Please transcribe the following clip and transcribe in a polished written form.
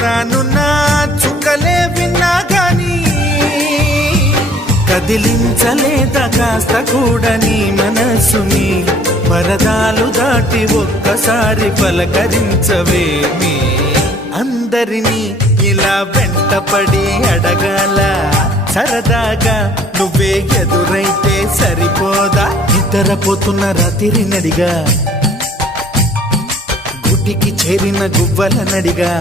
రానున్న చుక్కలే విన్నా గాని కదిలించలేదా కాస్త కూడా నీ మనసుని పరదాలు దాటి ఒక్కసారి పలకరించవేమి అందరినీ ఇలా వెంటపడి అడగాల సరదాగా నువ్వే ఎదురైతే సరిపోదా నిద్రపోతున్న రాత్రి నడిగా గుటికి చేరిన గువ్వల నడిగా